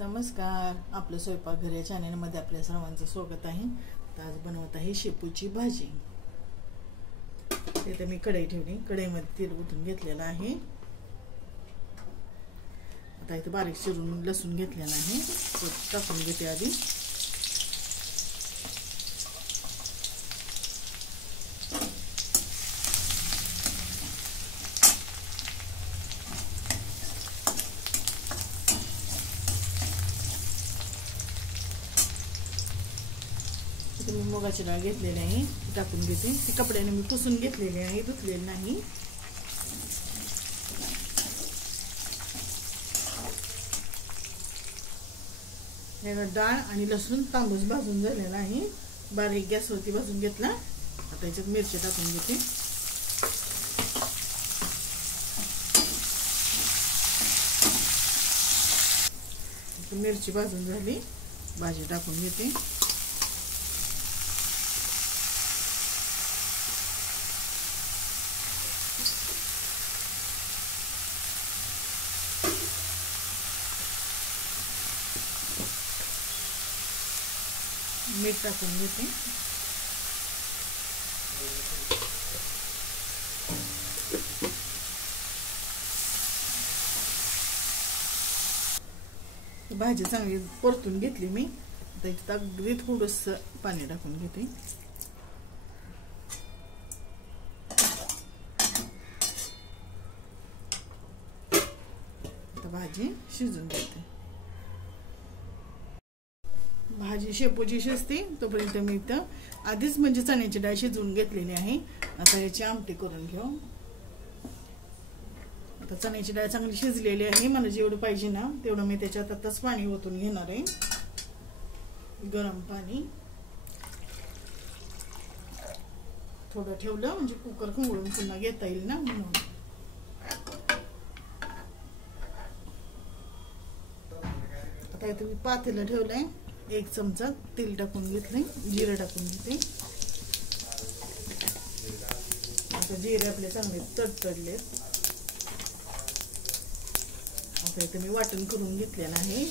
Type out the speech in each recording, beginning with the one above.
नमस्कार, आपलं स्वयंपाकघर या चॅनलमध्ये आपल्या सर्वांचं स्वागत आहे। आज बनवत आहे शेपूची भाजी। इथे मी कढई ठेवली, कढईमध्ये तेल ओतून घेतलेलं आहे। आता इथे बारीक चिरून लसूण घेतलेला आहे, तो टाकून घेते आधी। मी मुगाची डाळ घेतलेली आहे, ती टाकून घेते। ती कपड्याने मी पुसून घेतलेली आहे, धुतलेली नाही। हे डाळ आणि लसूण तांबूस भाजून झालेला आहे, बारीक गॅसवरती भाजून घेतला। आता याच्यात मिरची टाकून घेते। मिरची भाजून झाली, भाजी टाकून घेते। मीठ टाकून घेते। भाजी चांगली परतून घेतली मी। आता इथे अगदी थोडंसं पाणी टाकून घेते। आता भाजी शिजून घेते। भाजी शेपूची शिजते तोपर्यंत मी इथं आधीच म्हणजे चण्याची डाळ शिजवून घेतलेली आहे। आता याची आमटी करून घेऊ। आता चण्याची डाळ चांगली शिजलेली आहे, मला जेवढं पाहिजे ना तेवढं मी त्याच्यात आताच पाणी ओतून घेणार आहे, गरम पाणी। थोडं ठेवलं म्हणजे कुकर खवळून पुन्हा घेता येईल ना, म्हणून। आता इथे मी पातेलं ठेवलंय, 1 चमचा तेल टाकून घेतले, जिरे टाकून घेते। आता जिरे आपले चांगले तडतडले। आता इथे मी वाटण करून घेतलेलं आहे,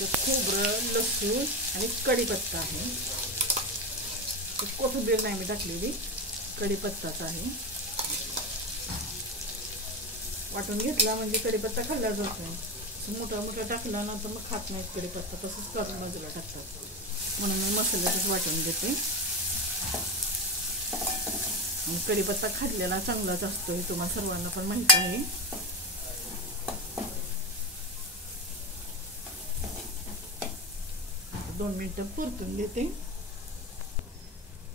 तर खोबरं, लसूण आणि कढीपत्ता आहे। कोथिंबीर नाही मी टाकलेली, कढीपत्ताच आहे। वाटून घेतला म्हणजे कढीपत्ता खाल्ला जातो, मोठा मोठा टाकला ना तर मग खात नाहीत कढीपत्ता, तसंच करून बाजूला टाकतात, म्हणून मी मसाल्यातच वाटून घेते। कढीपत्ता खाल्लेला चांगलाच असतो, हे तुम्हाला सर्वांना पण माहित आहे। आता 2 मिनिटं परतून घेते।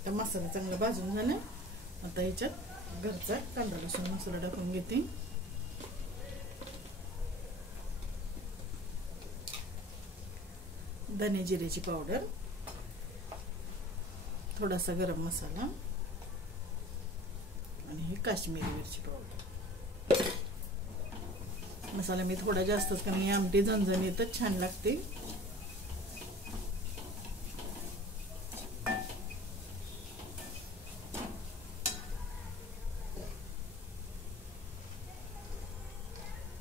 तर मसाला चांगला भाजून झाला। आता याच्यात घरचा कांदा लसूण मसाला टाकून घेते। धने जिऱ्याची पावडर, थोडासा गरम मसाला आणि हे काश्मीरी मिरची पावडर। मसाला मी थोडा जास्तच, कारण ही आमटी झणझणीतच छान लागते।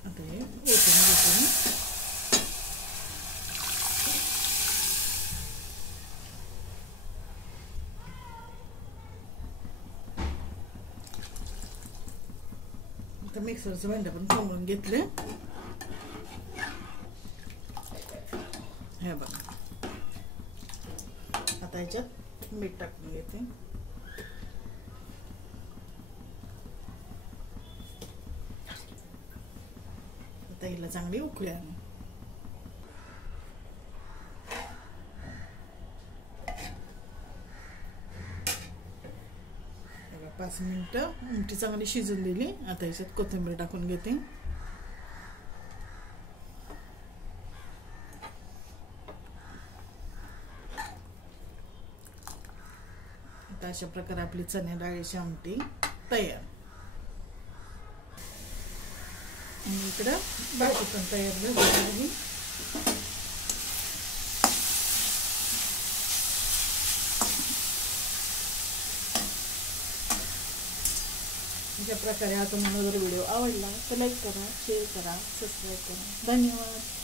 आता हे ओतून घेते। आता मिक्सरचं भांडं पण खवळून घेतलं, हे बघा। आता याच्यात मीठ टाकून घेते। आता हिला चांगली उकळी आणू। 5 मिनिटं आमटी चांगली शिजून दिली। आता याच्यात कोथिंबीर टाकून घेते। आता अशा प्रकारे आपली चण्या डाळीची आमटी तयार। इकडं भाजी पण तयार झाली। अशा प्रकारे हा तुम्हाला जर व्हिडिओ आवडला तर लाईक करा, शेअर करा, सबस्क्राईब करा। धन्यवाद।